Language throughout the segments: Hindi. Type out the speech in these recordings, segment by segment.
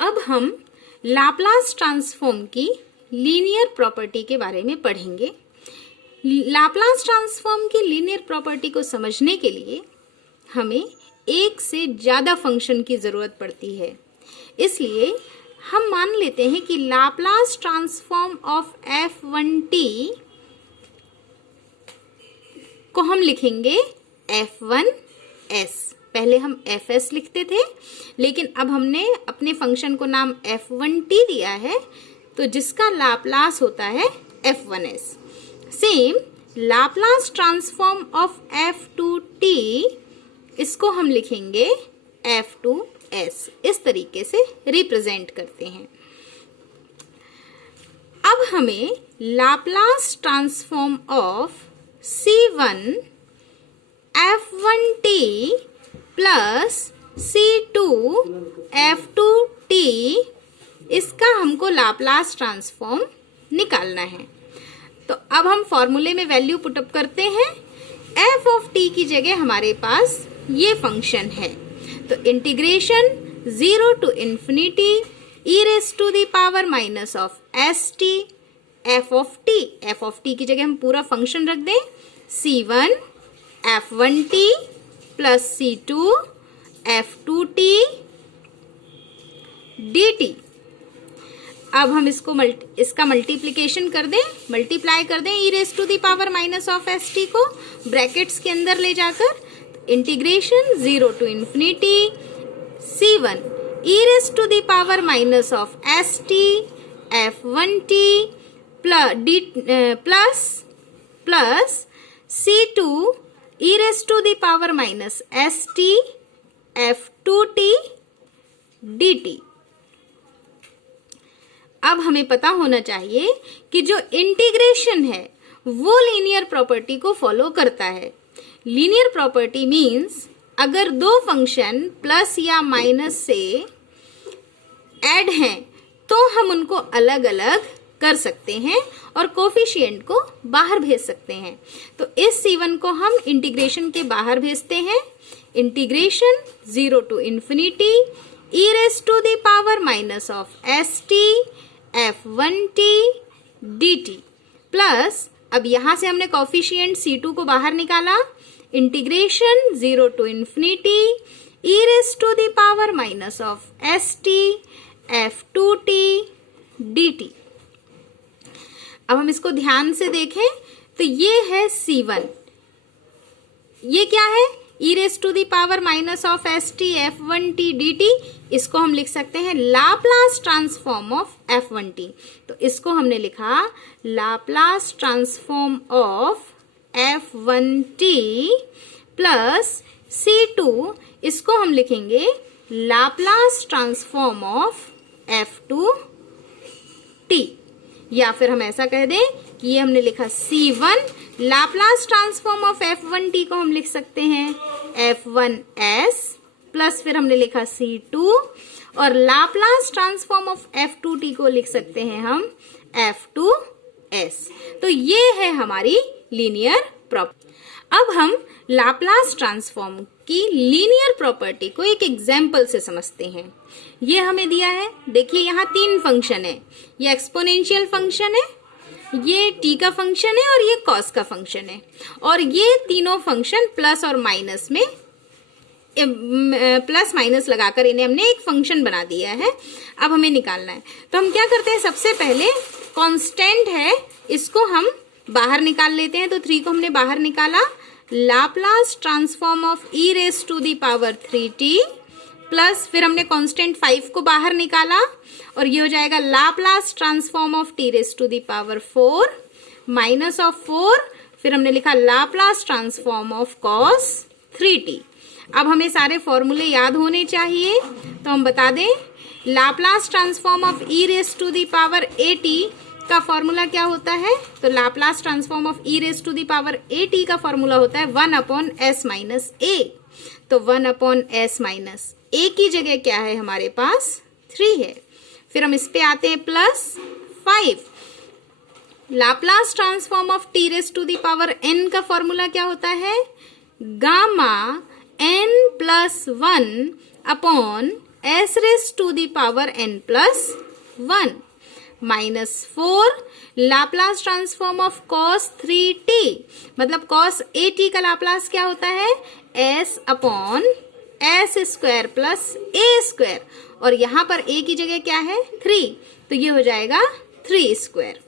अब हम लाप्लास ट्रांसफॉर्म की लीनियर प्रॉपर्टी के बारे में पढ़ेंगे। लाप्लास ट्रांसफॉर्म की लीनियर प्रॉपर्टी को समझने के लिए हमें एक से ज्यादा फंक्शन की जरूरत पड़ती है। इसलिए हम मान लेते हैं कि लाप्लास ट्रांसफॉर्म ऑफ f1t को हम लिखेंगे f1s। पहले हम fs लिखते थे, लेकिन अब हमने अपने फंक्शन को नाम f1t दिया है, तो जिसका लाप्लास होता है f1s। Same Laplace transform of f2t, इसको हम लिखेंगे f2s। इस तरीके से रिप्रेजेंट करते हैं। अब हमें Laplace transform of c1 f1t plus c2 f2t, इसका हमको लाप्लास ट्रांसफॉर्म निकालना है। तो अब हम फॉर्मूले में वैल्यू पुटअप करते हैं। f ऑफ t की जगह हमारे पास ये फंक्शन है, तो integration 0 to infinity e raised to the power minus of st f of t की जगह हम पूरा फंक्शन रख दें, c1 f1t plus c2 f2t dt। अब हम इसका मल्टीप्लीकेशन कर दें, मल्टीप्लाई कर दें e raise to the power minus of st को ब्रैकेट्स के अंदर ले जाकर, integration 0 to infinity c1 e raise to the power minus of st f1t plus c2 e raise to the power minus st f2t dt। अब हमें पता होना चाहिए कि जो इंटीग्रेशन है वो लीनियर प्रॉपर्टी को फॉलो करता है। लीनियर प्रॉपर्टी मींस अगर दो फंक्शन प्लस या माइनस से ऐड हैं तो हम उनको अलग अलग कर सकते हैं और कोफिशिएंट को बाहर भेज सकते हैं। तो इस c1 को हम इंटीग्रेशन के बाहर भेजते हैं, integration 0 to infinity e raised to the power minus of st f1t dt plus, अब यहां से हमने कोफिशिएंट c2 को बाहर निकाला, integration 0 to infinity e raised to the power minus of st f2t dt। अब हम इसको ध्यान से देखें तो ये है c1, ये क्या है e raise to the power minus of st f1t dt। इसको हम लिख सकते हैं लाप्लास ट्रांसफॉर्म ऑफ f1t। तो इसको हमने लिखा Laplace transform of f1t plus c2, इसको हम लिखेंगे लाप्लास ट्रांसफॉर्म ऑफ f2t। या फिर हम ऐसा कह दें कि ये हमने लिखा c1 Laplace transform of f1t को हम लिख सकते हैं f1s प्लस, फिर हमने लिखा c2 और लाप्लास ट्रांसफॉर्म ऑफ f2t को लिख सकते हैं हम f2s। तो ये है हमारी लीनियर प्रॉपर्टी। अब हम लाप्लास ट्रांसफॉर्म की लीनियर प्रॉपर्टी को एक एग्जाम्पल से समझते हैं। ये हमें दिया है, देखिए यहाँ तीन फंक्शन है, ये एक्सपोनेंशियल फंक्शन है, ये t का फंक्शन है और ये cos का फंक्शन है, और ये तीनों फंक्शन प्लस और माइनस में प्लस माइनस लगाकर इन्हें हमने एक फंक्शन बना दिया है। अब हमें निकालना है, तो हम क्या करते हैं, सबसे पहले कांस्टेंट है इसको हम बाहर निकाल लेते हैं। तो 3 को हमने बाहर निकाला, Laplace transform of e raise to the power 3t plus, फिर हमने कांस्टेंट 5 को बाहर निकाला और ये हो जाएगा Laplace transform of t raise to the power 4 minus of 4, फिर हमने लिखा Laplace transform of cos 3t। अब हमें सारे फॉर्मूले याद होने चाहिए, तो हम बता दें Laplace transform of e raise to the power at का फॉर्मूला क्या होता है। तो Laplace transform of e raise to the power at का फॉर्मूला होता है 1/s माइनस a। तो 1/s माइनस a की जगह क्या है हमारे पास 3 है। फिर हम इस पे आते हैं plus 5। Laplace transform of t raise to the power n का फॉर्मूला क्या होता है, gamma n+1/s s raise to the power n plus 1 -4 Laplace transform of cos 3t, मतलब cos at का लाप्लास क्या होता है, s upon s square plus a square, और यहाँ पर a की जगह क्या है 3, तो ये हो जाएगा 3 स्क्वायर।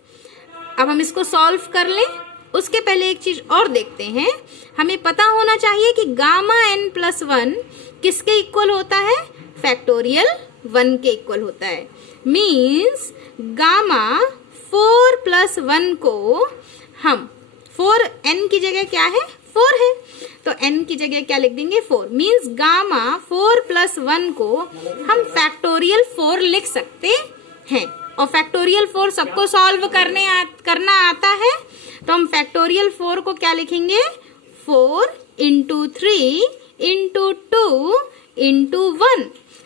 अब हम इसको सॉल्व कर लें, उसके पहले एक चीज और देखते हैं। हमें पता होना चाहिए कि गामा n प्लस 1 किसके इक्वल होता है, फैक्टोरियल 1 के इक्वल होता है। मीन्स गामा 4 प्लस 1 को हम 4 n की जगह क्या है 4 है, तो n की जगह क्या लिख देंगे 4। मीन्स गामा 4 प्लस 1 को हम फैक्टोरियल 4 लिख सकते हैं, और फैक्टोरियल 4 सबको सॉल्व करना आता है, तो हम फैक्टोरियल 4 को क्या लिखेंगे 4 into 3 into 2 into 1,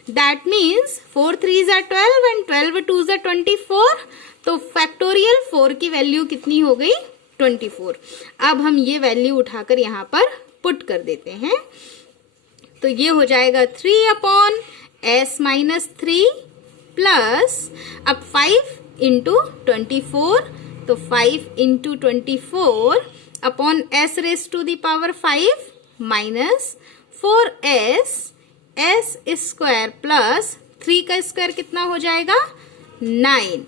that means 4 3 are 12 and 12 2 are 24, तो फैक्टोरियल 4 की वैल्यू कितनी हो गई 24। अब हम ये वैल्यू उठाकर यहाँ पर पुट कर देते हैं, तो ये हो जाएगा 3 अपॉन s माइनस 3 प्लस अब 5 इंटू 24, तो 5 इंटू 24 अपॉन s raise to the power 5 minus 4s s square plus 3 का स्क्वायर कितना हो जाएगा 9।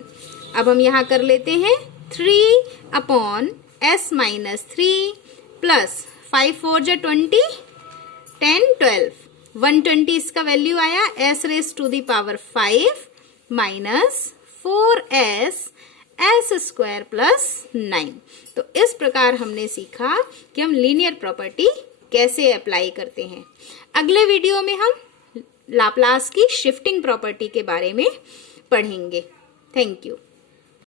अब हम यहाँ कर लेते हैं 3 अपॉन s माइनस 3 प्लस 5 4 जा 20 10 12 120 इसका वैल्यू आया s raise to the power 5 minus 4s s square plus 9। तो इस प्रकार हमने सीखा कि हम लीनियर प्रॉपर्टी कैसे अप्लाई करते हैं। अगले वीडियो में हम लाप्लास की शिफ्टिंग प्रॉपर्टी के बारे में पढ़ेंगे। Thank you.